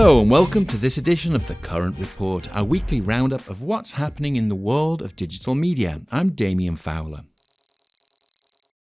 Hello and welcome to this edition of The Current Report, our weekly roundup of what's happening in the world of digital media. I'm Damien Fowler.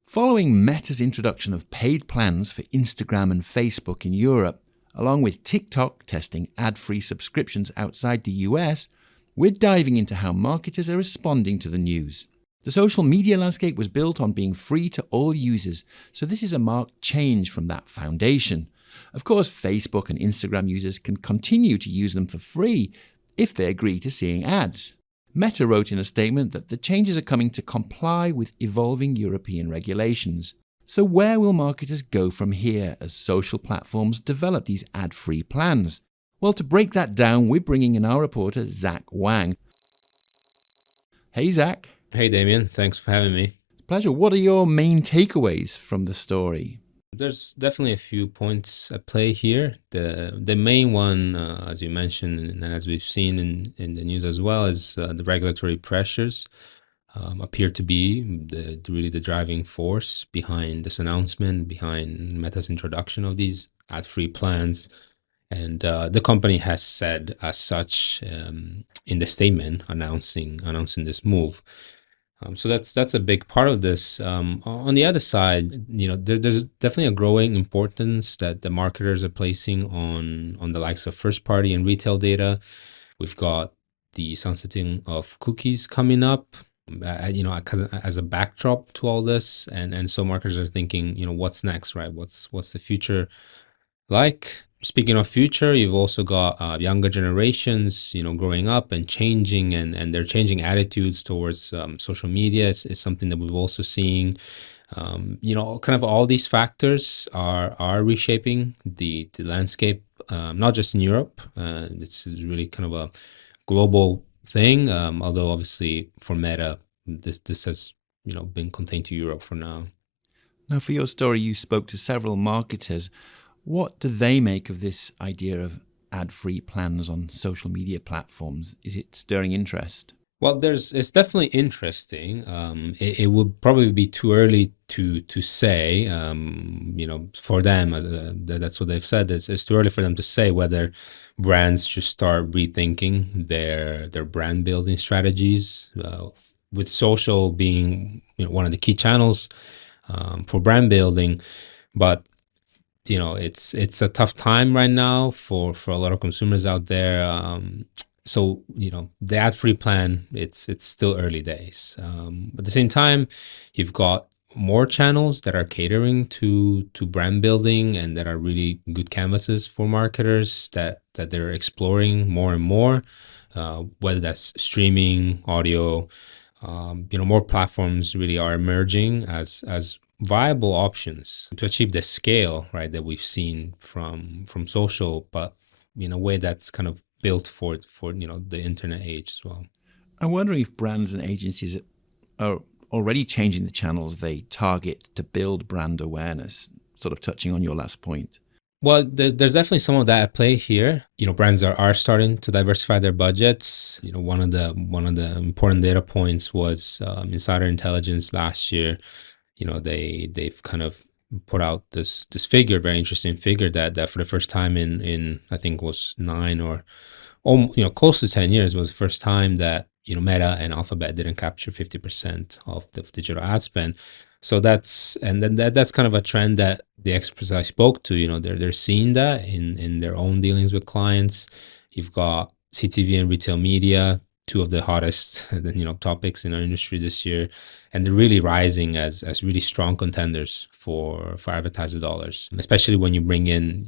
Following Meta's introduction of paid plans for Instagram and Facebook in Europe, along with TikTok testing ad-free subscriptions outside the US, we're diving into how marketers are responding to the news. The social media landscape was built on being free to all users, so this is a marked change from that foundation. Of course, Facebook and Instagram users can continue to use them for free if they agree to seeing ads. Meta wrote in a statement that the changes are coming to comply with evolving European regulations. So where will marketers go from here as social platforms develop these ad-free plans? Well, to break that down, we're bringing in our reporter, Zach Wang. Hey, Zach. Hey, Damien. Thanks for having me. Pleasure. What are your main takeaways from the story? There's definitely a few points at play here. The main one, as you mentioned, and as we've seen in the news as well, is the regulatory pressures appear to be really the driving force behind this announcement, behind Meta's introduction of these ad-free plans. And the company has said as such in the statement announcing this move. So that's a big part of this. On the other side, there's definitely a growing importance that the marketers are placing on the likes of first party and retail data. We've got the sunsetting of cookies coming up, as a backdrop to all this, and so marketers are thinking, what's next, right? What's the future like? Speaking of future, you've also got younger generations, growing up and changing, and they're changing attitudes towards social media is something that we've also seen. Kind of all these factors are reshaping the landscape, not just in Europe. It's really kind of a global thing, although obviously for Meta, this has been contained to Europe for now. Now, for your story, you spoke to several marketers. What do they make of this idea of ad-free plans on social media platforms? Is it stirring interest? Well, it's definitely interesting. It would probably be too early to say. For them, that's what they've said. It's too early for them to say whether brands should start rethinking their brand building strategies. With social being one of the key channels for brand building, but it's a tough time right now for a lot of consumers out there. So the ad-free plan, it's still early days. At the same time, you've got more channels that are catering to brand building and that are really good canvases for marketers that they're exploring more and more. Whether that's streaming, audio, more platforms really are emerging as viable options to achieve the scale, right, that we've seen from social, but in a way that's kind of built for the internet age as well. I'm wondering if brands and agencies are already changing the channels they target to build brand awareness, sort of touching on your last point. Well, there's definitely some of that at play here. Brands are starting to diversify their budgets. One of the important data points was Insider Intelligence last year. They've kind of put out this figure, very interesting figure that for the first time in I think was 9 or close to 10 years was the first time that Meta and Alphabet didn't capture 50% of the digital ad spend. So that's kind of a trend that the experts I spoke to, they're seeing that in their own dealings with clients. You've got CTV and retail media, two of the hottest topics in our industry this year, and they're really rising as really strong contenders for advertiser dollars, especially when you bring in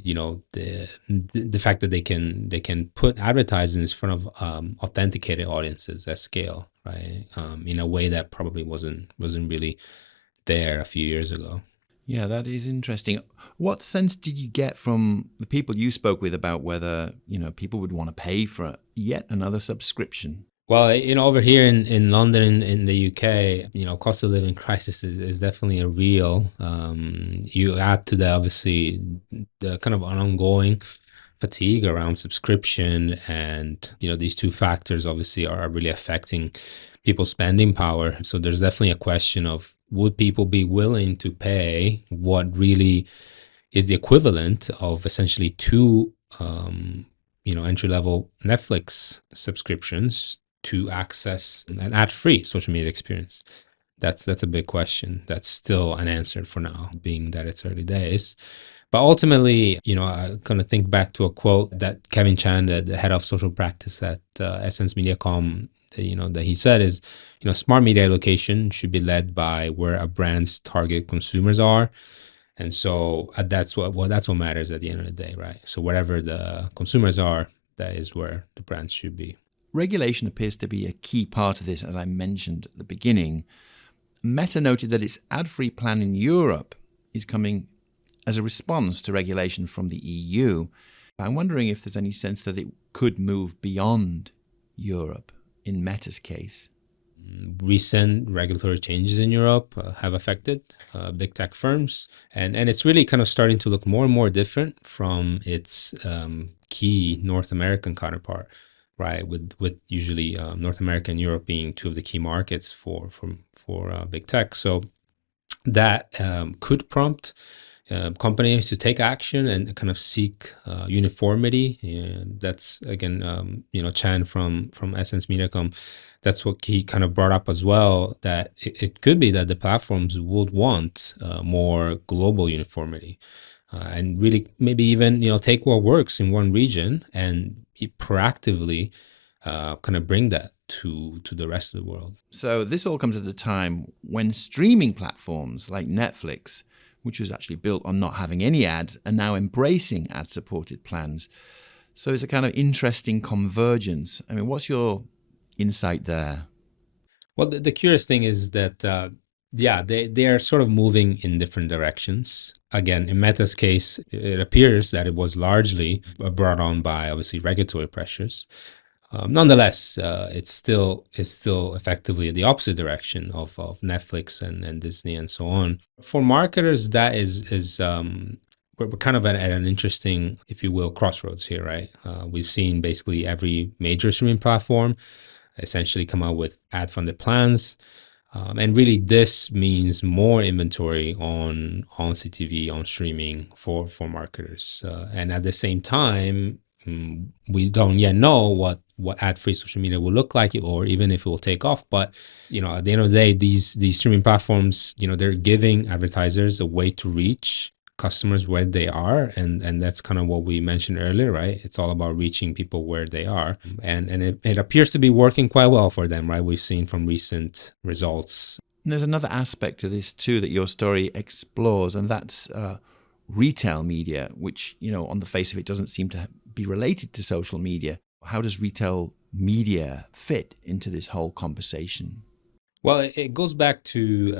the fact that they can put advertising in front of authenticated audiences at scale, right? In a way that probably wasn't really there a few years ago. Yeah, that is interesting. What sense did you get from the people you spoke with about whether people would want to pay for yet another subscription? Well, over here in London, in the UK, cost of living crisis is definitely a real. You add to that, obviously, the kind of an ongoing fatigue around subscription, and these two factors obviously are really affecting people's spending power. So there's definitely a question of, would people be willing to pay what really is the equivalent of essentially two entry-level Netflix subscriptions to access an ad-free social media experience? That's a big question that's still unanswered for now, being that it's early days. But ultimately, I kind of think back to a quote that Kevin Chan, the head of social practice at Essence Mediacom, that he said is, smart media allocation should be led by where a brand's target consumers are. And so that's what matters at the end of the day, right? So wherever the consumers are, that is where the brands should be. Regulation appears to be a key part of this, as I mentioned at the beginning. Meta noted that its ad-free plan in Europe is coming as a response to regulation from the EU. I'm wondering if there's any sense that it could move beyond Europe in Meta's case. Recent regulatory changes in Europe have affected big tech firms, and it's really kind of starting to look more and more different from its key North American counterpart, right? With usually North America and Europe being two of the key markets for big tech. So that could prompt companies to take action and kind of seek uniformity. That's again, Chan from Essence Mediacom. That's what he kind of brought up as well, that it could be that the platforms would want more global uniformity, and really maybe even take what works in one region and proactively kind of bring that to the rest of the world. So this all comes at a time when streaming platforms like Netflix, which was actually built on not having any ads, are now embracing ad-supported plans. So it's a kind of interesting convergence. I mean, what's your insight there? Well, the curious thing is that, they are sort of moving in different directions. Again, in Meta's case, it appears that it was largely brought on by obviously regulatory pressures. Nonetheless, it's still effectively the opposite direction of Netflix and Disney and so on. For marketers, that is we're kind of at an interesting, if you will, crossroads here, right? We've seen basically every major streaming platform essentially come out with ad-funded plans. And really, this means more inventory on CTV, on streaming for marketers. And at the same time, we don't yet know what ad-free social media will look like, or even if it will take off. But at the end of the day, these streaming platforms, they're giving advertisers a way to reach customers where they are, and that's kind of what we mentioned earlier, right? It's all about reaching people where they are, and it appears to be working quite well for them, right? We've seen from recent results. And there's another aspect to this too that your story explores, and that's retail media, which on the face of it doesn't seem to be related to social media. How does retail media fit into this whole conversation? Well, it goes back to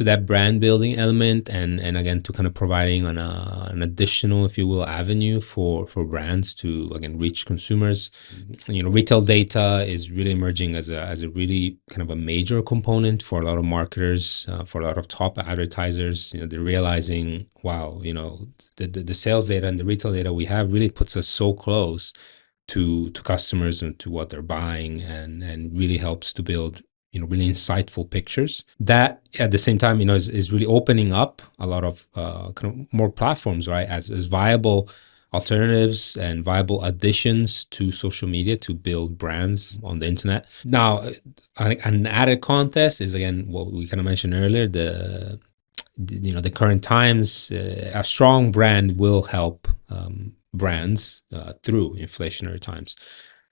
that brand building element, and again to kind of providing an additional, if you will, avenue for brands to again reach consumers. Retail data is really emerging as a really kind of a major component for a lot of marketers, for a lot of top advertisers. They're realizing, wow, the sales data and the retail data we have really puts us so close to customers and to what they're buying, and really helps to build really insightful pictures. That at the same time, is really opening up a lot of kind of more platforms, right, as viable alternatives and viable additions to social media to build brands on the internet. Now, an added contest is again what we kind of mentioned earlier. The current times, a strong brand will help brands through inflationary times.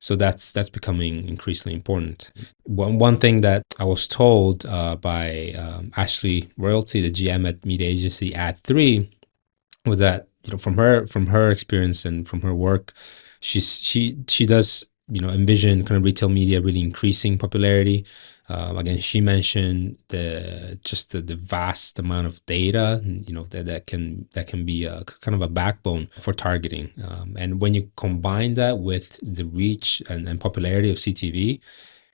So that's becoming increasingly important. One thing that I was told by Ashley Royalty, the GM at media agency Ad3, was that from her experience and from her work, she does envision kind of retail media really increasing popularity. Again, she mentioned the vast amount of data, that can be a kind of a backbone for targeting. And when you combine that with the reach and popularity of CTV,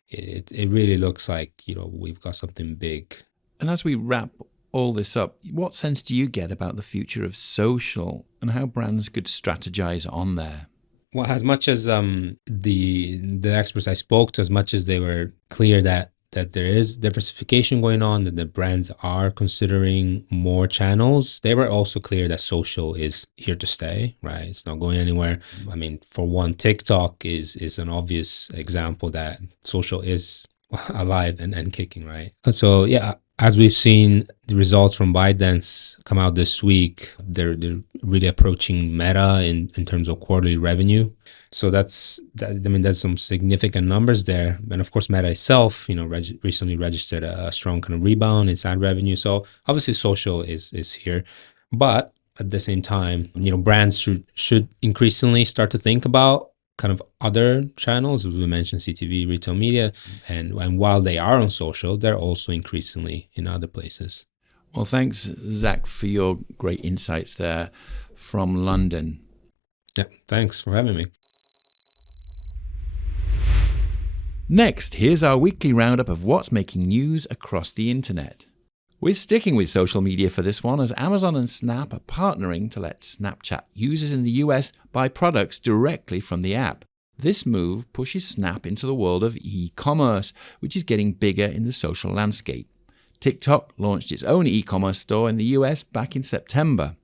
it really looks like we've got something big. And as we wrap all this up, what sense do you get about the future of social and how brands could strategize on there? Well, as much as the experts I spoke to, as much as they were clear that that there is diversification going on, that the brands are considering more channels. They were also clear that social is here to stay, right? It's not going anywhere. I mean, for one, TikTok is an obvious example that social is alive and kicking, right? So yeah, as we've seen the results from ByteDance come out this week, they're really approaching Meta in terms of quarterly revenue. So that's some significant numbers there. And of course, Meta itself, recently registered a strong kind of rebound in its ad revenue. So obviously social is here, but at the same time, brands should increasingly start to think about kind of other channels, as we mentioned, CTV, retail media, and while they are on social, they're also increasingly in other places. Well, thanks, Zach, for your great insights there from London. Yeah, thanks for having me. Next, here's our weekly roundup of what's making news across the internet. We're sticking with social media for this one, as Amazon and Snap are partnering to let Snapchat users in the US buy products directly from the app. This move pushes Snap into the world of e-commerce, which is getting bigger in the social landscape. TikTok launched its own e-commerce store in the US back in September.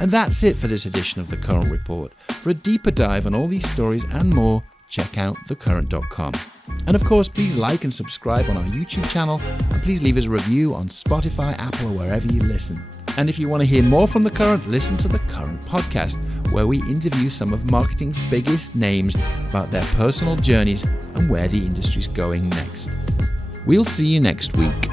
And that's it for this edition of The Current Report. For a deeper dive on all these stories and more, check out thecurrent.com. And of course, please like and subscribe on our YouTube channel, and please leave us a review on Spotify, Apple, or wherever you listen. And if you want to hear more from The Current, listen to The Current podcast, where we interview some of marketing's biggest names about their personal journeys and where the industry's going next. We'll see you next week.